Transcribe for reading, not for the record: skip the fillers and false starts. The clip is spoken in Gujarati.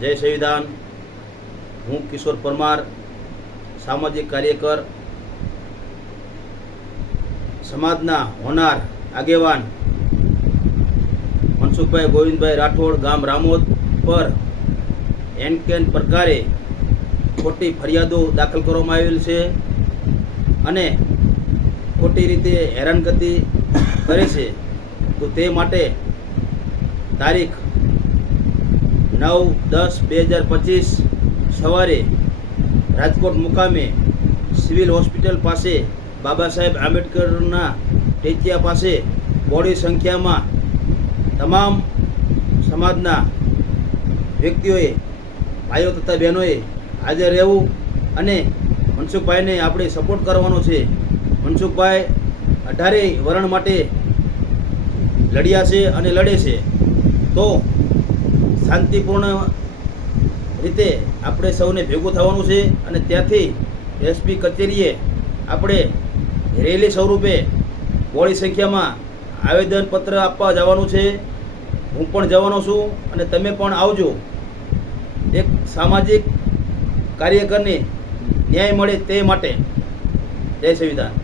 જય સંવિધાન। હું કિશોર પરમાર, સામાજિક કાર્યકર, સમાજના હોનાર આગેવાન મનસુખભાઈ ગોવિંદભાઈ રાઠોડ ગામ રામોદ પર એન પ્રકારે ખોટી ફરિયાદો દાખલ કરવામાં આવેલ છે અને ખોટી રીતે હેરાનગતિ કરે છે। તો તે માટે તારીખ 9/10/2025 સવારે રાજકોટ મુકામે સિવિલ હોસ્પિટલ પાસે બાબા સાહેબ આંબેડકરના ટેચિયા પાસે બોડી સંખ્યામાં તમામ સમાજના વ્યક્તિઓએ, ભાઈઓ તથા બહેનોએ હાજર રહેવું અને મનસુખભાઈને આપણે સપોર્ટ કરવાનો છે। મનસુખભાઈ 18 વરણ માટે લડ્યા છે અને લડે છે, તો શાંતિપૂર્ણ રીતે આપણે સૌને ભેગું થવાનું છે અને ત્યાંથી એસપી કચેરીએ આપણે રેલી સ્વરૂપે બોડી સંખ્યામાં આવેદનપત્ર આપવા જવાનું છે। હું પણ જવાનો છું અને તમે પણ આવજો। એક સામાજિક કાર્યકરને ન્યાય મળે તે માટે। જય સંવિધાન।